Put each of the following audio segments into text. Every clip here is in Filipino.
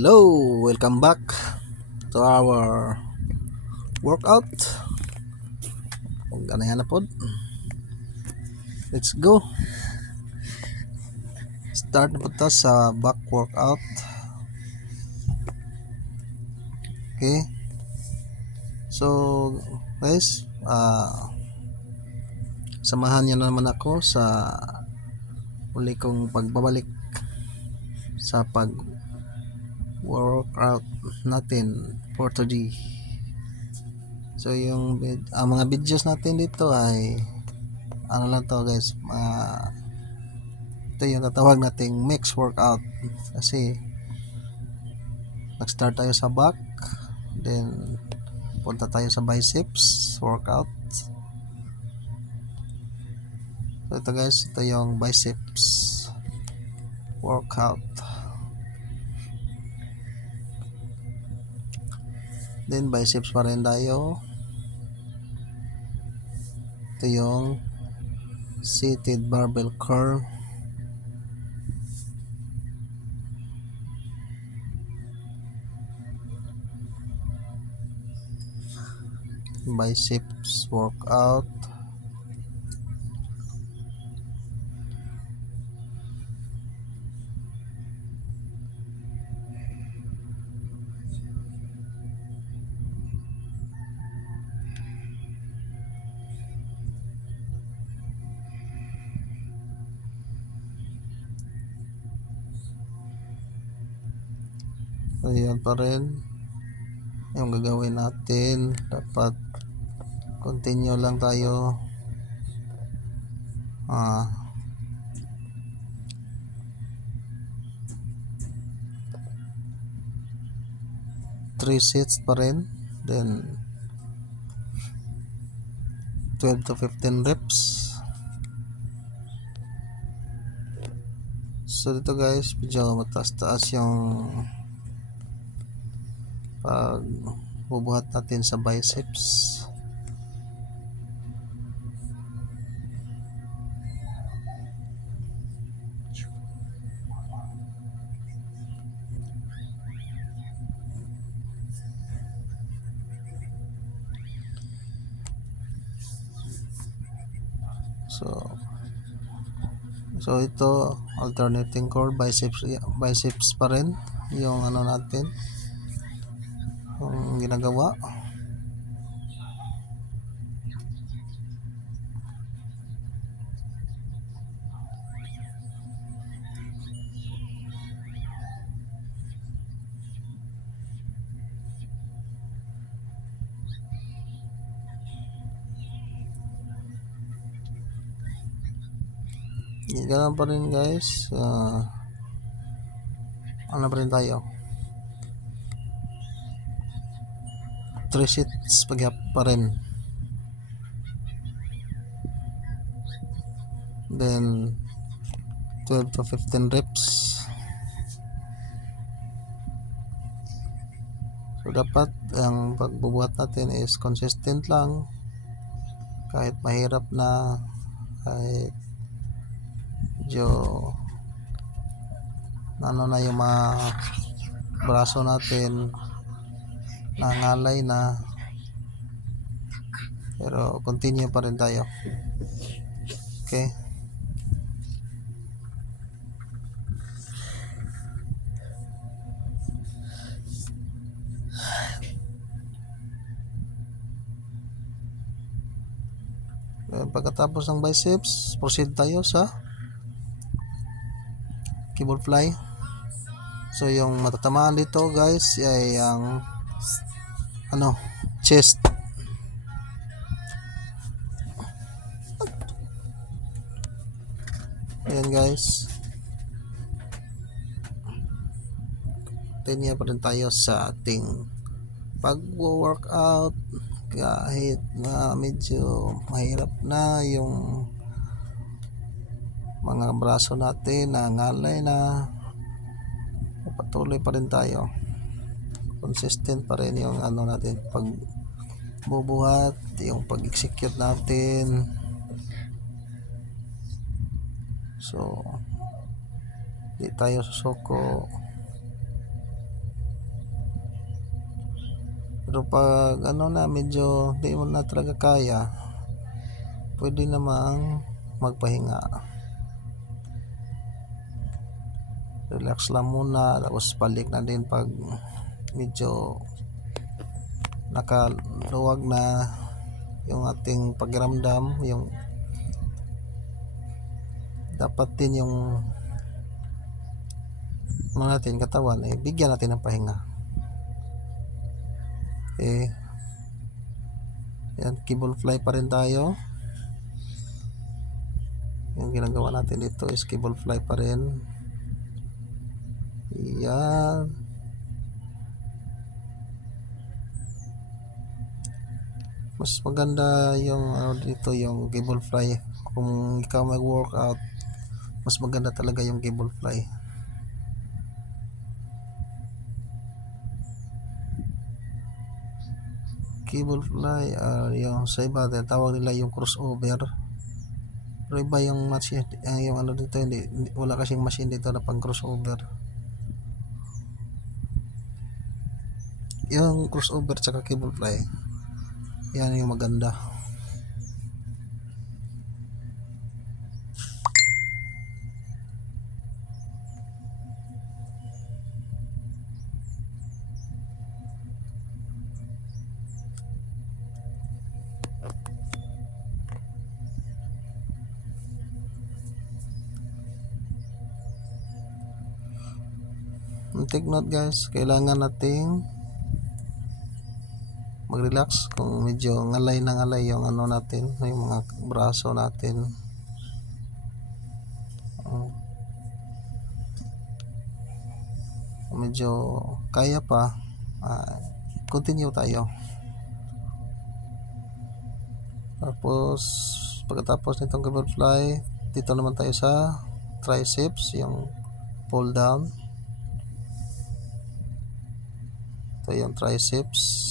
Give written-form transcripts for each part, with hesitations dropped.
Hello, welcome back to our workout. Kung ganahan na pod, let's go. Start na po ta sa back workout. Okay. So, guys, samahan niyo naman ako sa uli kong pagbabalik sa pag workout natin for today. So, ang mga videos natin dito ay ano lang to, guys, ito yung tatawag nating mix workout kasi nag-start tayo sa back, then punta tayo sa biceps workout. So ito guys, ito yung biceps workout, then biceps pa rin tayo. Ito yung seated barbell curl, biceps workout. Ayan pa rin yung gagawin natin, dapat continue lang tayo. 3 sets pa rin, then 12 to 15 reps. So dito guys, medyo mataas-taas yung pag bubuhat natin sa biceps. So ito alternating core, biceps pa rin yung ano natin, yung ginagawa. Ganun pa rin guys, ano pa rin tayo, 3 sets paghap pa rin, then 12 to 15 reps. So dapat ang pagbubuhat natin is consistent lang, kahit mahirap na, kahit medyo ano na yung mga braso natin, nangalay na, pero continue pa rin tayo. Okay. Pagkatapos ng biceps, proceed tayo sa cable fly. So yung matatamaan dito guys ay ang chest. Ayan guys, continue pa rin tayo sa ating pag-workout kahit na medyo mahirap na yung mga braso natin, nangalay na, patuloy pa rin tayo, consistent pa rin yung ano natin, pag bubuhat, yung pag-execute natin. So di tayo susuko, Pero pag ano na medyo di mo na talaga kaya, pwede namang magpahinga. Relax lang muna, tapos balik na din pag medyo nakaluwag na yung ating pakiramdam. Yung dapat din yung ano natin katawan bigyan natin ng pahinga. Okay, yan, cable fly pa rin tayo. Yung ginagawa natin dito is cable fly pa rin. Yan, mas maganda yung dito yung cable fly. Kung ikaw mag workout, mas maganda talaga yung cable fly. Cable fly yung sa iba tawag nila yung crossover, pero iba yung machine, yung ano dito wala kasing machine dito na pang crossover. Yung crossover tsaka cable fly, yan yung maganda. Take note guys, kailangan nating mag-relax kung medyo ngalay na ngalay yung ano natin, yung mga braso natin. Medyo kaya pa, continue tayo. Tapos pagkatapos nitong cable fly, dito naman tayo sa triceps, yung pull down. Ito yung triceps.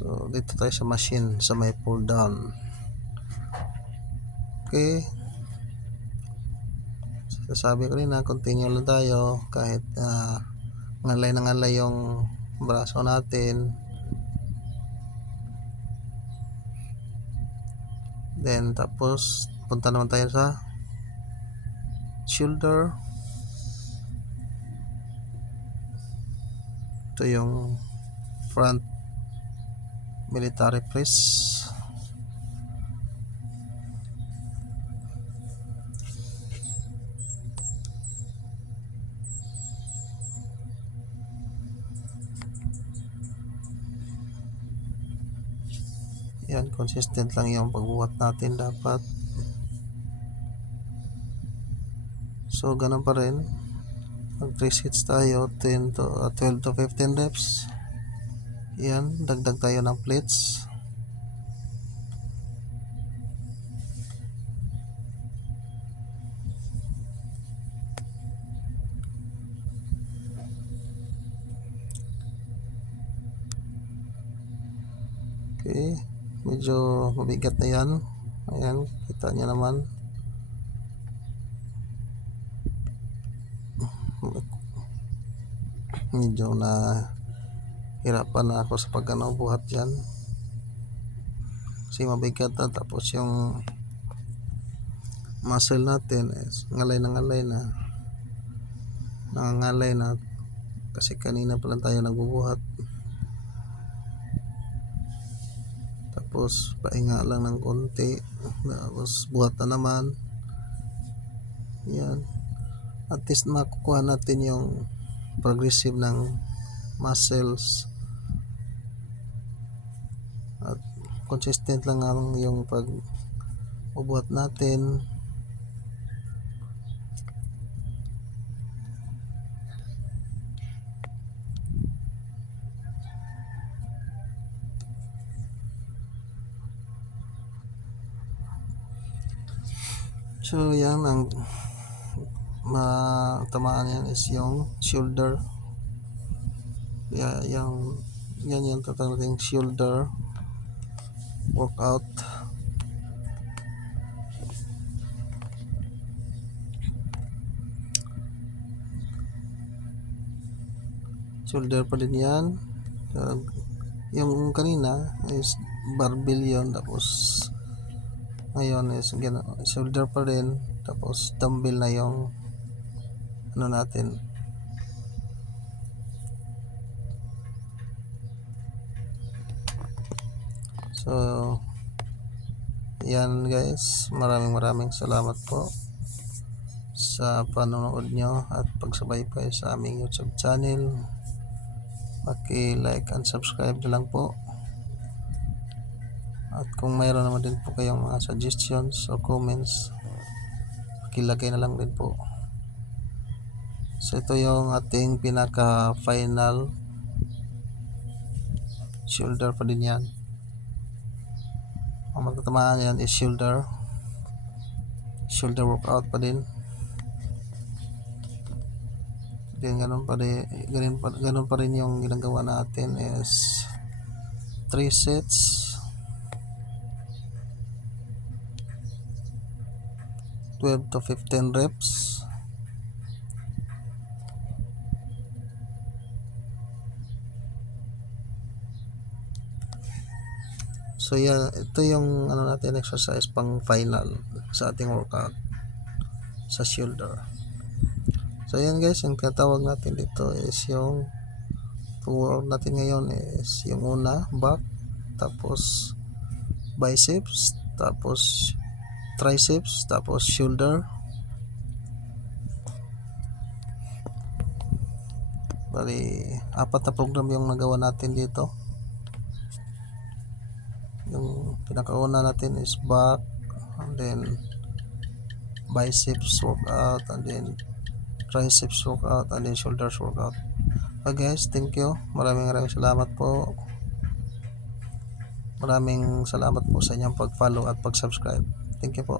So dito tayo sa machine sa may pull down. Okay, sabi ko rin na continue lang tayo kahit ngalay na ngalay yung braso natin. Then tapos punta naman tayo sa shoulder. Ito yung front military press. Yan, consistent lang yung pagbuhat natin dapat. So ganun pa rin, mag 3 sets tayo, 12 to 15 reps. Yan, dagdag tayo ng plates. Okay, medyo mabigat na yan. Ayan, kita nyo naman. Medyo na hirapan na ako sa buhat dyan kasi mabigat na, tapos yung muscle natin is ngalay na nangangalay na kasi kanina pa lang tayo nagbubuhat. Tapos pahinga lang ng konti, tapos buhat na naman. Yan, at least makukuha natin yung progressive ng muscles at consistent lang ang yung pag ubuhat natin. So yan ang matamaan yan is yung shoulder. Yan yung tatawaging shoulder workout. Shoulder pa din yan. Yung kanina is barbell yun, tapos ngayon is shoulder pa rin, tapos dumbbell na yung ano natin. So yan guys, maraming salamat po sa panonood nyo at pagsubaybay sa aming YouTube channel. Paki-like and subscribe na lang po. At kung mayroon naman din po kayong mga suggestions o comments, pakilagay na lang din po. So ito yung ating pinaka final shoulder pa din yan. Ang magtatamaan yan is shoulder workout pa din. Then ganun pa rin yung ginagawa natin is 3 sets, 12 to 15 reps. So yan, ito yung ano natin exercise pang final sa ating workout sa shoulder. So yan guys, yung tinatawag natin dito is yung workout natin ngayon is yung una back, tapos biceps, tapos triceps, tapos shoulder. Bali 4 na program yung nagawa natin dito. Yung pinakauna natin is back, and then biceps workout, and then triceps workout, and then shoulders workout. Okay guys, thank you. Maraming salamat po. Maraming salamat po sa inyong pag-follow at pag-subscribe. Thank you po.